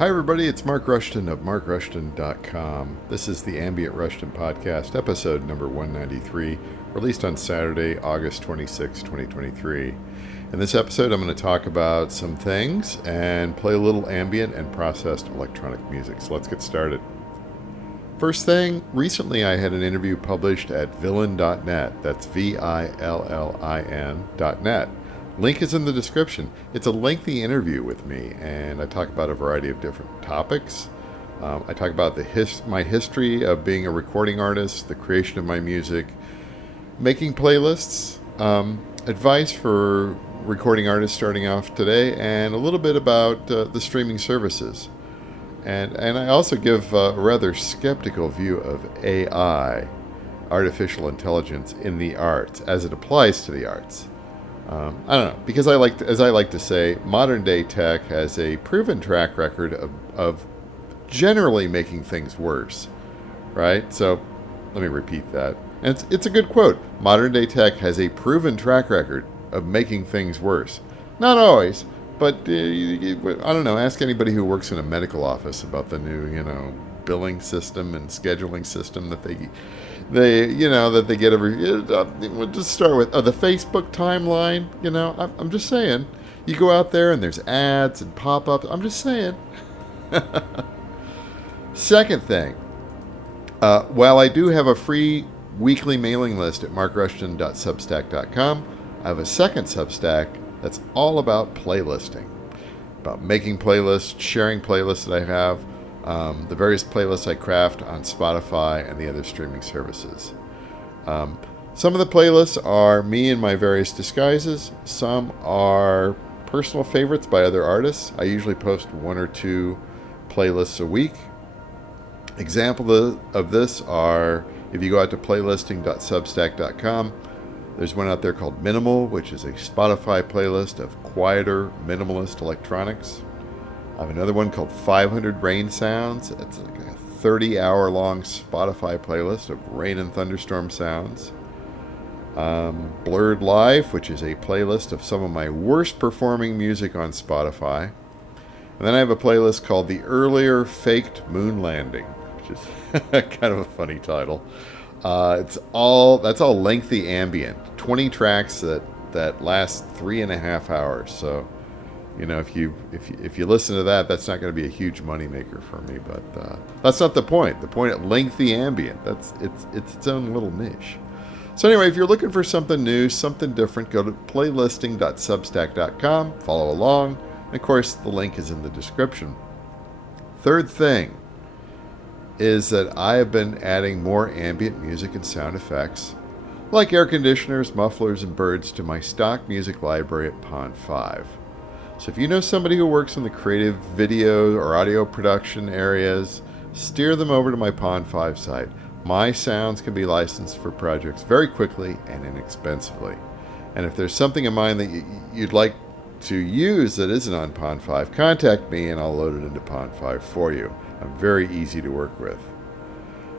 Hi everybody, it's Mark Rushton of markrushton.com. This is the Ambient Rushton podcast, episode number 193, released on Saturday, August 26, 2023. In this episode, I'm going to talk about some things and play a little ambient and processed electronic music. So let's get started. First thing, recently I had an interview published at villain.net. That's VILLIN.net. Link is in the description. It's a lengthy interview with me, and I talk about a variety of different topics. I talk about my history of being a recording artist, the creation of my music, making playlists, advice for recording artists starting off today, and a little bit about the streaming services. And I also give a rather skeptical view of AI, artificial intelligence, in the arts, as it applies to the arts. I don't know, because as I like to say, modern day tech has a proven track record of generally making things worse, right? So let me repeat that. And it's a good quote. Modern day tech has a proven track record of making things worse. Not always, but I don't know. Ask anybody who works in a medical office about the new, billing system and scheduling system that they get every. We'll just start with the Facebook timeline. I'm just saying. You go out there and there's ads and pop-ups. I'm just saying. Second thing, while I do have a free weekly mailing list at markrushton.substack.com, I have a second Substack that's all about playlisting, about making playlists, sharing playlists that I have. The various playlists I craft on Spotify and the other streaming services. Some of the playlists are me in my various disguises. Some are personal favorites by other artists. I usually post 1 or 2 playlists a week. Examples of this are, if you go out to playlisting.substack.com, there's one out there called Minimal, which is a Spotify playlist of quieter, minimalist electronics. I have another one called 500 Rain Sounds. It's like a 30-hour-long Spotify playlist of rain and thunderstorm sounds. Blurred Life, which is a playlist of some of my worst performing music on Spotify. And then I have a playlist called The Earlier Faked Moon Landing, which is kind of a funny title. That's all lengthy ambient, 20 tracks that last 3.5 hours. So, if you listen to that, that's not going to be a huge moneymaker for me. But that's not the point. The point at lengthy ambient, it's its own little niche. So anyway, if you're looking for something new, something different, go to playlisting.substack.com, follow along. And of course, the link is in the description. Third thing is that I have been adding more ambient music and sound effects, like air conditioners, mufflers, and birds, to my stock music library at Pond 5. So if you know somebody who works in the creative video or audio production areas, steer them over to my Pond 5 site. My sounds can be licensed for projects very quickly and inexpensively. And if there's something in mind that you'd like to use that isn't on Pond 5, contact me and I'll load it into Pond 5 for you. I'm very easy to work with.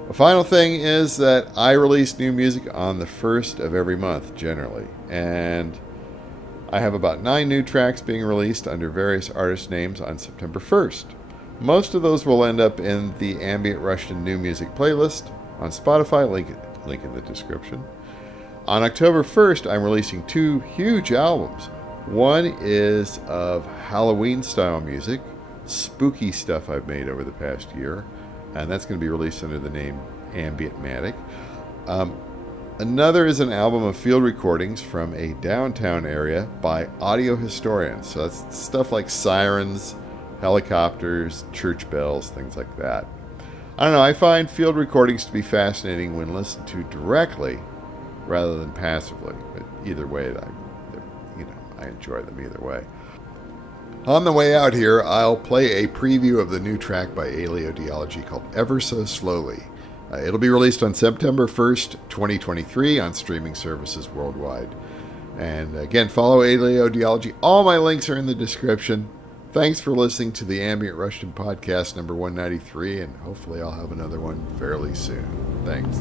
The final thing is that I release new music on the 1st of every month, generally. And I have about 9 new tracks being released under various artist names on September 1st. Most of those will end up in the Ambient Rushton New Music playlist on Spotify, link in the description. On October 1st, I'm releasing 2 huge albums. One is of Halloween-style music, spooky stuff I've made over the past year, and that's going to be released under the name Ambient Matic. Another is an album of field recordings from a downtown area by audio historians. So that's stuff like sirens, helicopters, church bells, things like that. I don't know, I find field recordings to be fascinating when listened to directly rather than passively. But either way, I enjoy them either way. On the way out here, I'll play a preview of the new track by Aleodiology called Ever So Slowly. It'll be released on September 1st, 2023 on streaming services worldwide. And again, follow Aleodiology. All my links are in the description. Thanks for listening to the Ambient Rushton podcast number 193, and hopefully I'll have another one fairly soon. Thanks.